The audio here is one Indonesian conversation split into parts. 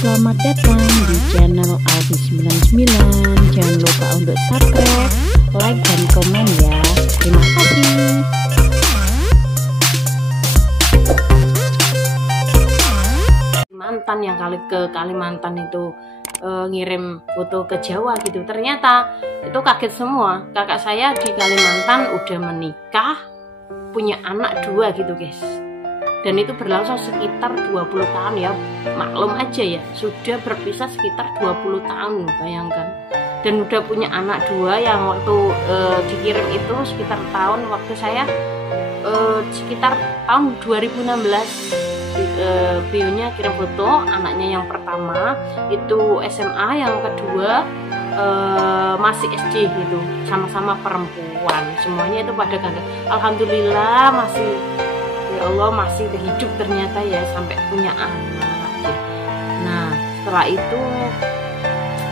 Selamat datang di channel Alfi99. Jangan lupa untuk subscribe, like, dan komen ya. Terima kasih. Mantan yang ke Kalimantan itu ngirim foto ke Jawa gitu. Ternyata itu kaget semua. Kakak saya di Kalimantan udah menikah, punya anak 2 gitu guys. Dan itu berlangsung sekitar 20 tahun ya. Maklum aja ya, sudah berpisah sekitar 20 tahun, bayangkan. Dan udah punya anak 2 yang waktu dikirim itu sekitar tahun waktu saya sekitar tahun 2016. Bionya kirim foto anaknya yang pertama itu SMA, yang kedua masih SD gitu, sama-sama perempuan. Semuanya itu pada gagal. Alhamdulillah masih, ya Allah, masih hidup ternyata ya, sampai punya anak. Nah setelah itu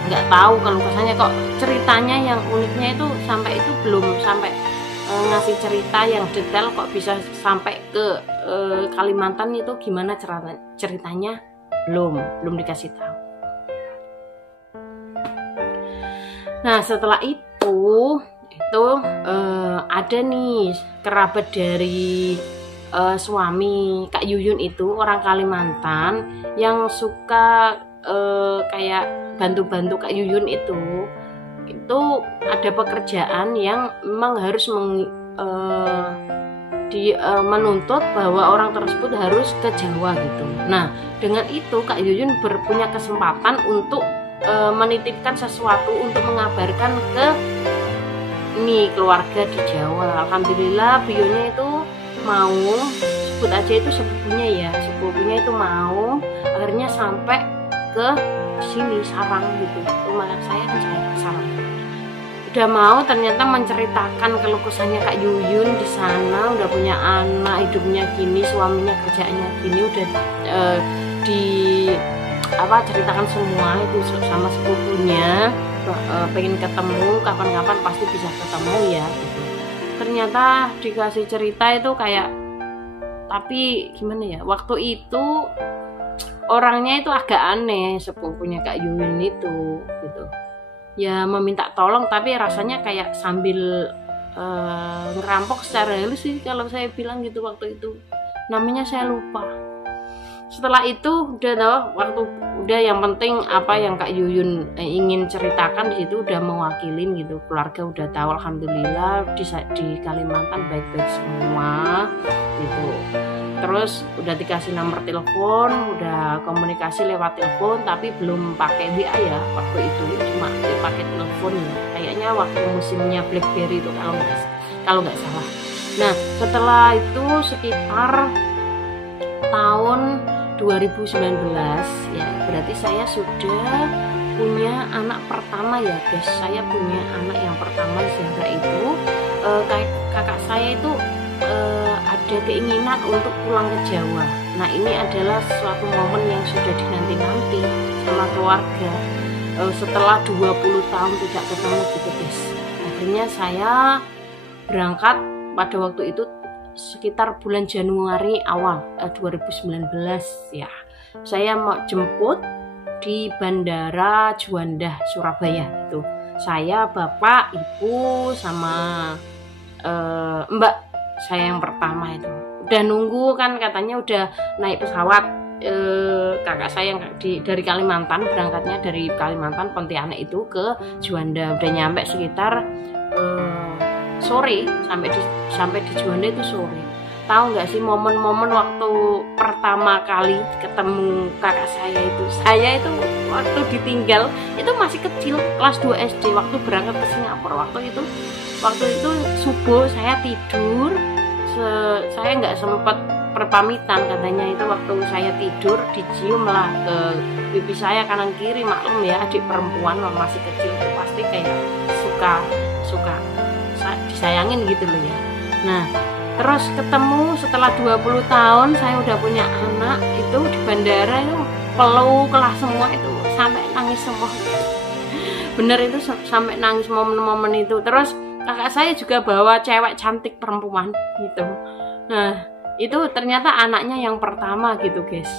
nggak tahu kalau kesannya kok ceritanya yang uniknya itu sampai itu belum sampai ngasih cerita yang detail, kok bisa sampai ke Kalimantan itu gimana ceritanya belum dikasih tahu. Nah setelah itu ada nih kerabat dari suami Kak Yuyun itu, orang Kalimantan yang suka kayak bantu-bantu Kak Yuyun itu ada pekerjaan yang memang harus menuntut bahwa orang tersebut harus ke Jawa gitu. Nah dengan itu Kak Yuyun punya kesempatan untuk menitipkan sesuatu untuk mengabarkan ke keluarga di Jawa. Alhamdulillah bionya itu mau, sebut aja itu sepupunya itu mau, akhirnya sampai ke sini Sarang gitu, rumah saya kan Sarang. Udah mau ternyata menceritakan keluh kesahnya Kak Yuyun di sana, udah punya anak, hidupnya gini, suaminya kerjanya gini, udah ceritakan semua itu sama sepupunya. Pengen ketemu, kapan-kapan pasti bisa ketemu ya gitu. Ternyata dikasih cerita itu kayak, tapi gimana ya, waktu itu orangnya itu agak aneh, sepupunya Kak Yuyun itu gitu ya, meminta tolong tapi rasanya kayak sambil ngerampok secara halus sih kalau saya bilang gitu. Waktu itu namanya saya lupa. Setelah itu udah yang penting apa yang Kak Yuyun ingin ceritakan di situ udah mewakilin gitu, keluarga udah tahu. Alhamdulillah di Kalimantan baik-baik semua gitu. Terus udah dikasih nomor telepon, udah komunikasi lewat telepon, tapi belum pakai WA ya waktu itu, cuma pakai telepon ya. Kayaknya waktu musimnya BlackBerry itu kalau nggak salah. Nah setelah itu sekitar tahun 2019 ya, berarti saya sudah punya anak pertama ya guys. Saya punya anak yang pertama Zahra itu. Kakak saya itu ada keinginan untuk pulang ke Jawa. Nah ini adalah suatu momen yang sudah dinanti-nanti sama keluarga. Setelah 20 tahun tidak ketemu gitu guys, akhirnya saya berangkat pada waktu itu sekitar bulan Januari awal 2019 ya. Saya mau jemput di Bandara Juanda Surabaya itu. Saya, bapak, ibu, sama mbak saya yang pertama itu udah nunggu kan, katanya udah naik pesawat. Kakak saya yang dari Kalimantan, berangkatnya dari Kalimantan Pontianak itu ke Juanda, udah nyampe sekitar sore, sampai di Juanda itu sore. Tahu nggak sih momen-momen waktu pertama kali ketemu kakak saya itu waktu ditinggal itu masih kecil, kelas 2 SD, waktu berangkat ke Singapura. Waktu itu subuh saya tidur, saya nggak sempat perpamitan, katanya itu waktu saya tidur dicium lah ke pipi saya kanan kiri. Maklum ya, adik perempuan masih kecil itu pasti kayak suka disayangin gitu loh ya. Nah terus ketemu setelah 20 tahun saya udah punya anak itu di bandara itu, peluk lah semua itu, sampai nangis semua. Bener itu sampai nangis momen-momen itu. Terus kakak saya juga bawa cewek cantik perempuan gitu. Nah itu ternyata anaknya yang pertama gitu guys.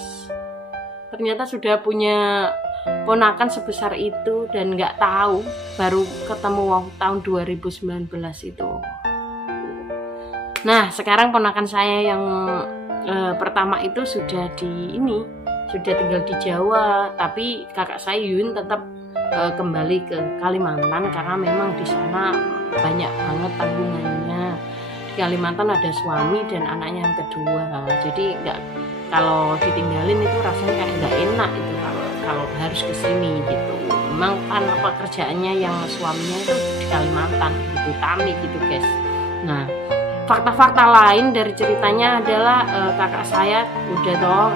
ternyata sudah punya ponakan sebesar itu dan nggak tahu, baru ketemu waktu tahun 2019 itu. Nah sekarang ponakan saya yang pertama itu sudah sudah tinggal di Jawa, tapi kakak saya Yun tetap kembali ke Kalimantan karena memang di sana banyak banget tanggungannya. Di Kalimantan ada suami dan anaknya yang kedua, jadi kalau ditinggalin itu rasanya kayak nggak enak itu kalau harus kesini gitu. Memang kan pekerjaannya yang suaminya itu di Kalimantan gitu, tani gitu guys. Nah fakta-fakta lain dari ceritanya adalah kakak saya udah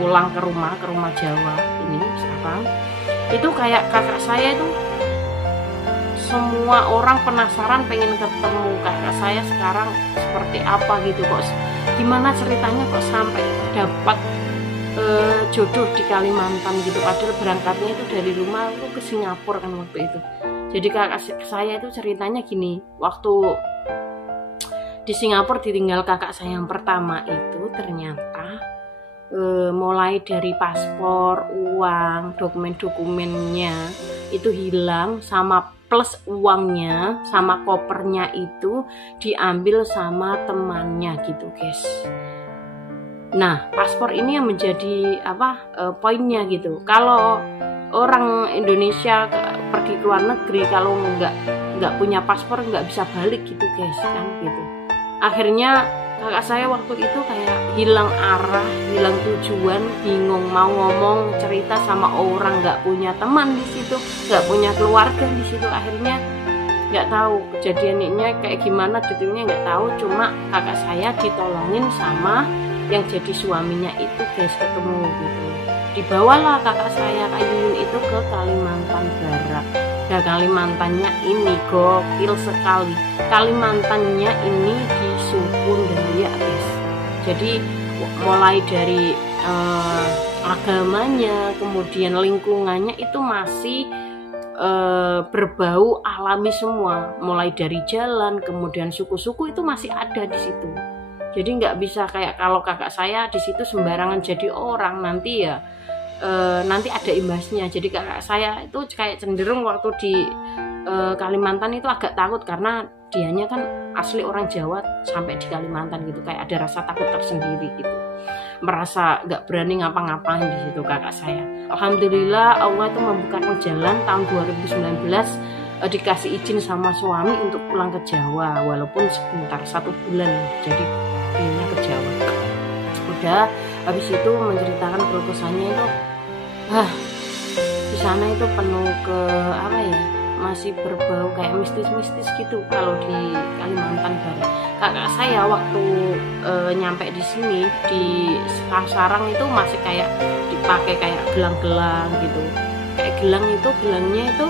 pulang ke rumah Jawa ini sekarang. Itu kayak kakak saya itu semua orang penasaran pengen ketemu kakak saya sekarang seperti apa gitu, kok gimana ceritanya kok sampai dapat jodoh di Kalimantan gitu, padahal berangkatnya itu dari rumah itu ke Singapura kan waktu itu. Jadi kakak saya itu ceritanya gini, waktu di Singapura ditinggal kakak saya yang pertama itu ternyata mulai dari paspor, uang, dokumen-dokumennya itu hilang, sama plus uangnya sama kopernya itu diambil sama temannya gitu guys. Nah paspor ini yang menjadi poinnya gitu. Kalau orang Indonesia pergi ke luar negeri, kalau nggak punya paspor nggak bisa balik gitu guys kan gitu. Akhirnya kakak saya waktu itu kayak hilang arah, hilang tujuan, bingung mau ngomong cerita sama orang, nggak punya teman di situ, nggak punya keluarga di situ. Akhirnya nggak tahu kejadiannya kayak gimana, detailnya nggak tahu. Cuma kakak saya ditolongin sama yang jadi suaminya itu guys, ketemu gitu. Dibawalah kakak saya Kak Yuyun itu ke Kalimantan Barat. Nah Kalimantannya ini gokil sekali. Kalimantannya ini di suku Dayak guys. Jadi mulai dari agamanya, kemudian lingkungannya itu masih berbau alami semua. Mulai dari jalan, kemudian suku-suku itu masih ada di situ. Jadi nggak bisa kayak kalau kakak saya di situ sembarangan jadi orang, nanti ada imbasnya. Jadi kakak saya itu kayak cenderung waktu di Kalimantan itu agak takut karena dianya kan asli orang Jawa sampai di Kalimantan gitu, kayak ada rasa takut tersendiri gitu, merasa nggak berani ngapa-ngapain di situ kakak saya. Alhamdulillah Allah itu membukakan jalan tahun 2019, dikasih izin sama suami untuk pulang ke Jawa walaupun sebentar 1 bulan, jadi pindah ke Jawa. Udah habis itu menceritakan kelukesannya itu di sana itu penuh ke masih berbau kayak mistis-mistis gitu kalau di Kalimantan Barat. Kakak saya waktu nyampe di sini di Sarang itu masih kayak dipakai kayak gelang-gelang gitu, kayak gelangnya itu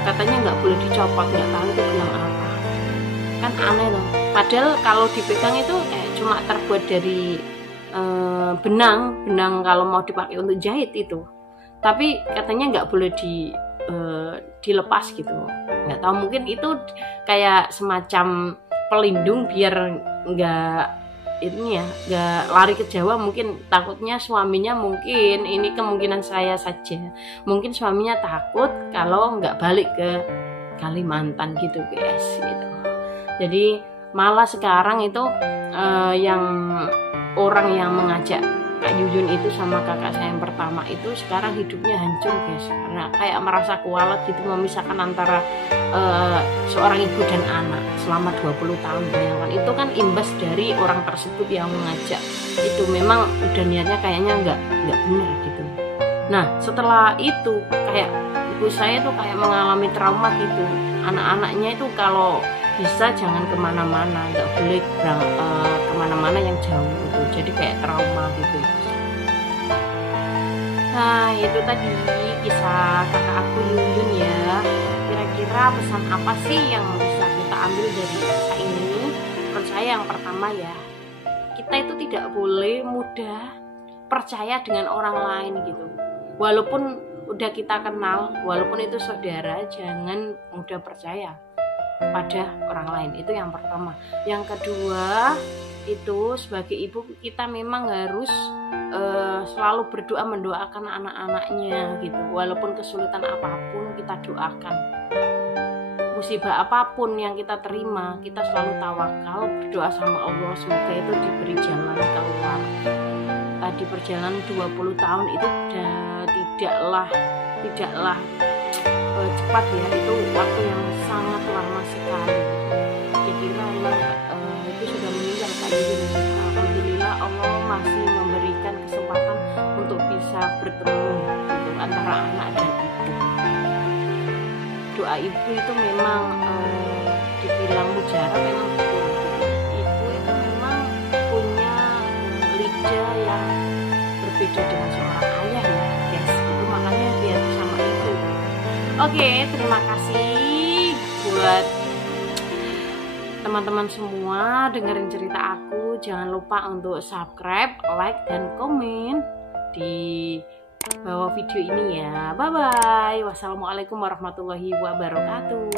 katanya nggak boleh dicopot, nggak tahu itu gelang apa, kan aneh loh. Padahal kalau dipegang itu kayak cuma terbuat dari benang kalau mau dipakai untuk jahit itu, tapi katanya nggak boleh dilepas gitu. Nggak tahu, mungkin itu kayak semacam pelindung biar nggak lari ke Jawa. Mungkin takutnya suaminya, mungkin ini kemungkinan saya saja, mungkin suaminya takut kalau nggak balik ke Kalimantan gitu guys gitu. Jadi malah sekarang itu yang orang yang mengajak Kak Yuyun itu sama kakak saya yang pertama itu sekarang hidupnya hancur guys, karena kayak merasa kualat gitu memisahkan antara seorang ibu dan anak selama 20 tahun. Bayangkan, itu kan imbas dari orang tersebut yang mengajak itu, memang udah niatnya kayaknya nggak benar gitu. Nah setelah itu kayak ibu saya tuh kayak mengalami trauma gitu. Anak-anaknya itu kalau bisa jangan kemana-mana, nggak boleh kemana-mana yang jauh gitu, jadi kayak trauma gitu. Nah itu tadi kisah kakak aku Yuyun ya. Kira-kira pesan apa sih yang bisa kita ambil dari kisah ini? Menurut saya yang pertama ya, kita itu tidak boleh mudah percaya dengan orang lain gitu. Walaupun udah kita kenal, walaupun itu saudara, jangan mudah percaya pada orang lain. Itu yang pertama. Yang kedua, itu sebagai ibu kita memang harus selalu berdoa, mendoakan anak-anaknya gitu. Walaupun kesulitan apapun kita doakan, musibah apapun yang kita terima, kita selalu tawakal, berdoa sama Allah semoga itu diberi jalan keluar. Di perjalanan 20 tahun itu tidaklah cepat ya, itu waktu yang sangat lama sekali. Dikira itu sudah meninggal Kak Yuyun. Alhamdulillah Allah masih memberikan kesempatan untuk bisa bertemu gitu, antara anak dan ibu. Doa ibu itu memang dibilang mujarab, memang betul. Ibu itu memang punya lidah yang berbeda dengan seorang ayah ya guys, itu makanya biar sama ibu. Oke, terima kasih buat teman-teman semua dengerin cerita aku. Jangan lupa untuk subscribe, like, dan komen di bawah video ini ya. Bye bye. Wassalamualaikum warahmatullahi wabarakatuh.